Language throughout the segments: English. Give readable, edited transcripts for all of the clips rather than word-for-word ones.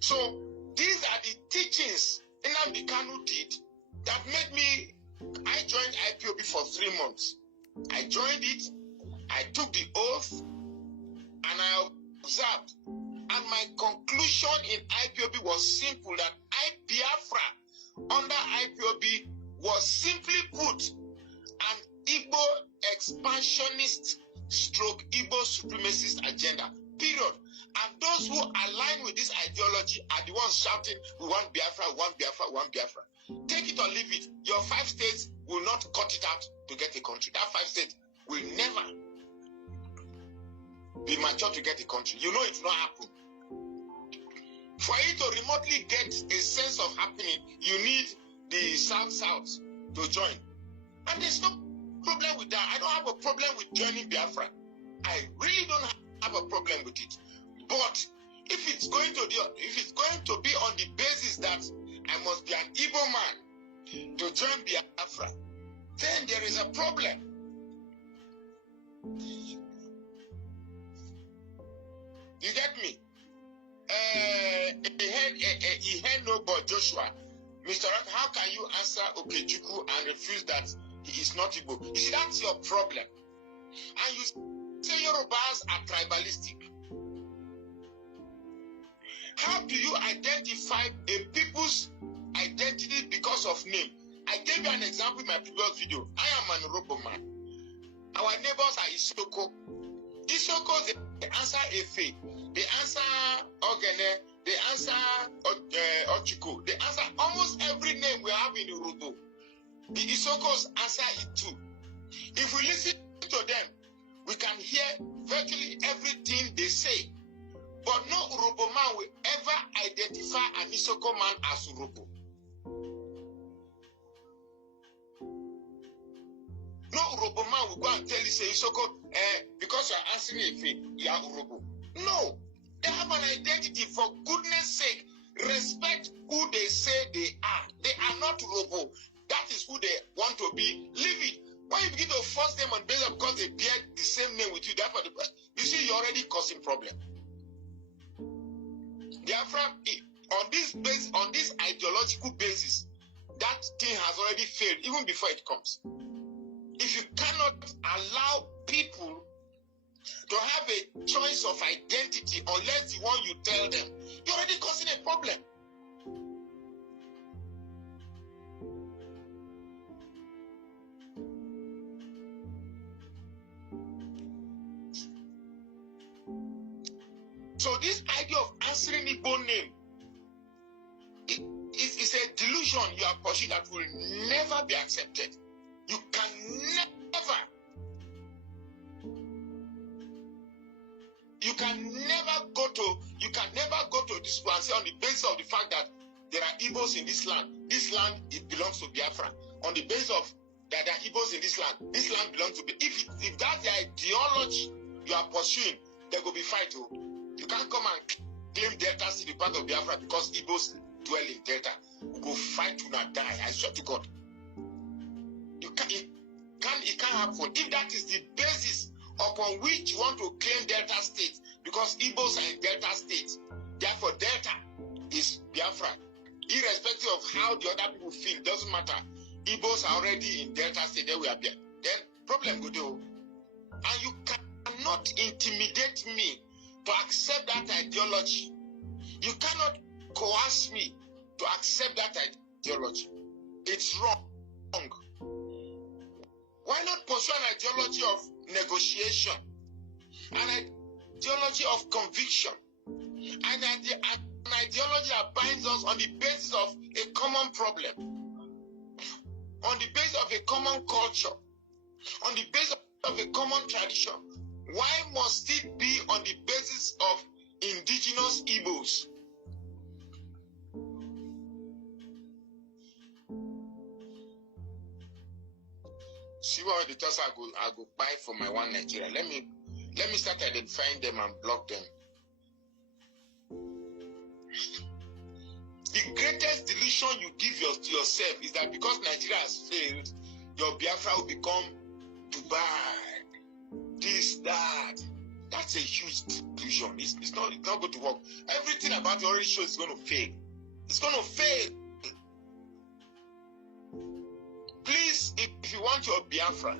So these are the teachings Nnamdi Kanu did that made me. I joined IPOB for 3 months. I joined it. I took the oath, and I observed. And my conclusion in IPOB was simple: that Biafra under IPOB was simply put an Igbo expansionist stroke Igbo supremacist agenda, period. And those who align with this ideology are the ones shouting, we want Biafra, we want Biafra, we want Biafra. Take it or leave it. Your 5 states will not cut it out to get a country. That 5 states will never be mature to get a country. You know it will not happen. For it to remotely get a sense of happening, you need the South to join. And there's no problem with that. I don't have a problem with joining Biafra. I really don't have a problem with it. But if it's going to be on the basis that I must be an Igbo man to join Biafra, then there is a problem. You get me? He had no but Joshua. Mr. Rock, how can you answer Okechukwu and refuse that he is not Igbo? You see, that's your problem. And you say Yorubas are tribalistic. How do you identify a people's identity because of name? I gave you an example in my previous video. I am an urhobo man. Our neighbors are Isoko. Isoko, they answer Efe. They answer Ogene. They answer Ochiko. They answer almost every name we have in urhobo. The Isokos answer it too. If we listen to them, we can hear virtually everything they say. But no urhobo man will ever identify an Isoko man as urhobo. No urhobo man will go and tell you, say, Isoko, because you are answering a thing, you are urhobo. No. They have an identity. For goodness sake, respect who they say they are. They are not urhobo. That is who they want to be. Leave it. When you begin to force them on basis because they bear the same name with you, therefore, you see, you're already causing problem. Therefore, on this ideological basis, that thing has already failed even before it comes. If you cannot allow people to have a choice of identity unless the one you tell them, you're already causing a problem. So this idea of answering Igbo name is a delusion you are pursuing that will never be accepted. You can never go to this and say on the basis of the fact that there are Igbos in this land it belongs to Biafra. On the basis of that there are Igbos in this land belongs to Biafra. If that's the ideology you are pursuing, there will be fight. You can't come and claim Delta City part of Biafra because Igbos dwell in Delta. We go fight to not die. I swear to God. It can't happen. If that is the basis upon which you want to claim Delta State, because Igbos are in Delta State, therefore Delta is Biafra. Irrespective of how the other people feel, doesn't matter. Igbos are already in Delta State, then we are there. Then problem go do. And you cannot intimidate me to accept that ideology. You cannot coerce me to accept that ideology. It's wrong. Why not pursue an ideology of negotiation, an ideology of conviction, an ideology that binds us on the basis of a common problem, on the basis of a common culture, on the basis of a common tradition? Why must it be on the basis of indigenous Igbos? See what the thoughts I go buy for my one Nigeria. Let me start identifying them and block them. The greatest delusion you give yourself is that because Nigeria has failed, your Biafra will become Dubai, this, that That's a huge delusion. It's not going to work. Everything about your already show is going to fail. It's going to fail. Please, if you want your Biafra,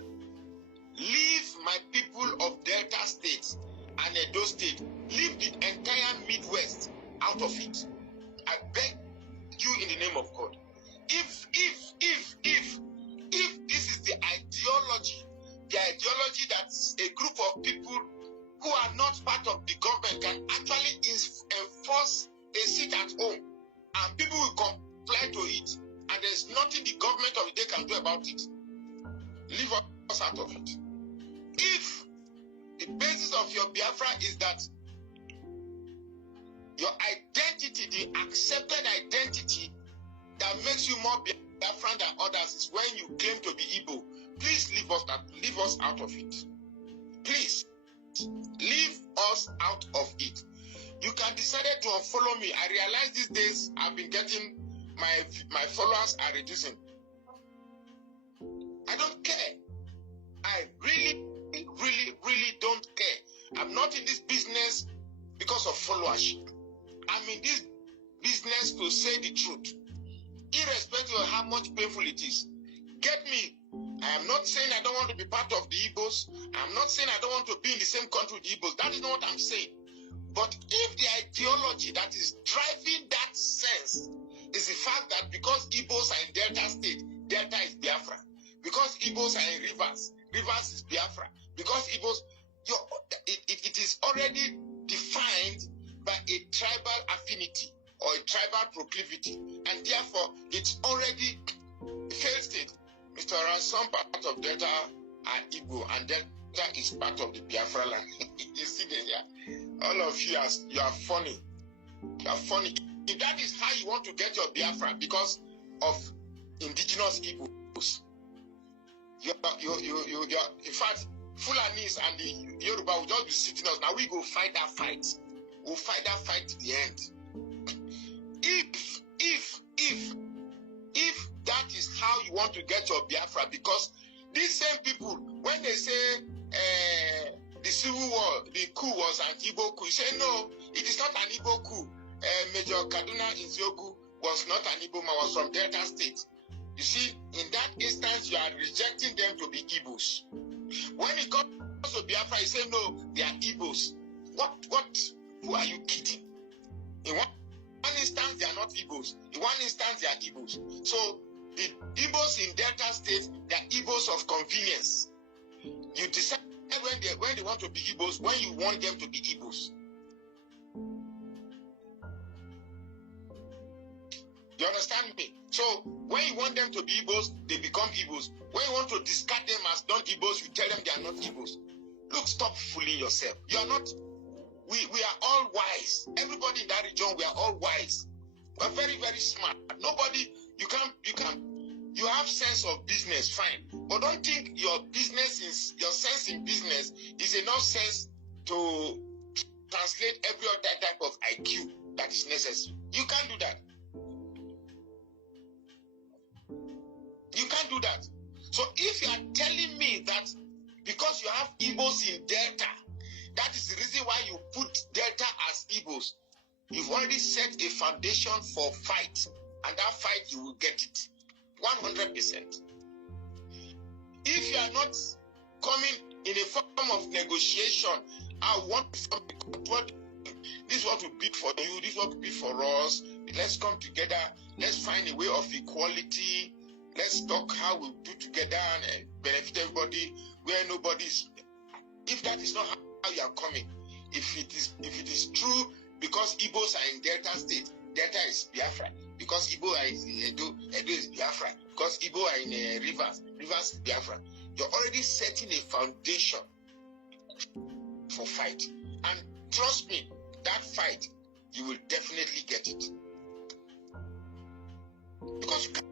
leave my people of Delta State and Edo State. Leave the entire Midwest out of it. I beg you in the name of God. If this is the ideology that a group of people who are not part of the government can actually enforce a seat at home, and people will comply to it, and there's nothing the government of the day can do about it, leave us out of it. If the basis of your Biafra is that your identity, the accepted identity that makes you more Biafran than others, is when you claim to be Igbo, please leave us out of it. Please leave us out of it. You can decide to unfollow me. I realize these days I've been getting my followers are reducing. I don't care. I really don't care. I'm not in this business because of followership. I'm in this business to say the truth, irrespective of how much painful it is. Get me? I am not saying I don't want to be part of the Igbos. I'm not saying I don't want to be in the same country with the Igbos. That is not what I'm saying. But if the ideology that is driving that sense is the fact that because Igbos are in Delta State, Delta is Biafra. Because Igbos are in Rivers, Rivers is Biafra. Because Igbos, it is already defined by a tribal affinity or a tribal proclivity, and therefore it's already failed state. Mr. Ransom, part of Delta are Igbo, and Delta is part of the Biafra land. You see there, all of you are funny. You are funny. If that is how you want to get your Biafra because of indigenous Igbos, you in fact, Fulanis and the Yoruba will just be sitting us. Now we go fight that fight. We'll fight that fight to the end. If that is how you want to get your Biafra, because these same people, when they say the civil war, the coup was an Igbo coup, you say no, it is not an Igbo coup. Major Kaduna Isoko was not an Igbo man, was from Delta State. You see, in that instance, you are rejecting them to be Igbos. When it comes to Biafra, you say no, they are Igbos. What? Who are you kidding? In one instance, they are not Igbos. In one instance, they are Igbos. So, the Igbos in Delta State, they are Igbos of convenience. You decide when they want to be Igbos, when you want them to be Igbos. You understand me? So, when you want them to be Igbos, they become Igbos. When you want to discard them as non-Igbos, you tell them they are not Igbos. Look, stop fooling yourself. You are not... We are all wise. Everybody in that region, we are all wise. We are very, very smart. Nobody, you have sense of business, fine. But don't think your sense in business is enough sense to translate every other type of IQ that is necessary. You can't do that. You can't do that. So if you are telling me that because you have Igbos in Delta, that is the reason why you put Delta as Igbos, you've already set a foundation for fight, and that fight you will get it 100%. If you are not coming in a form of negotiation, I want this one to be for you, this one to be for us. Let's come together. Let's find a way of equality. Let's talk how we do together and benefit everybody where nobody's. If that is not how you are coming, if it is true, because Igbos are in Delta State, Delta is Biafra. Because Igbo are in Edo, Edo is Biafra. Because Igbo are in Rivers, Rivers is Biafra. You're already setting a foundation for fight. And trust me, that fight, you will definitely get it. Because you can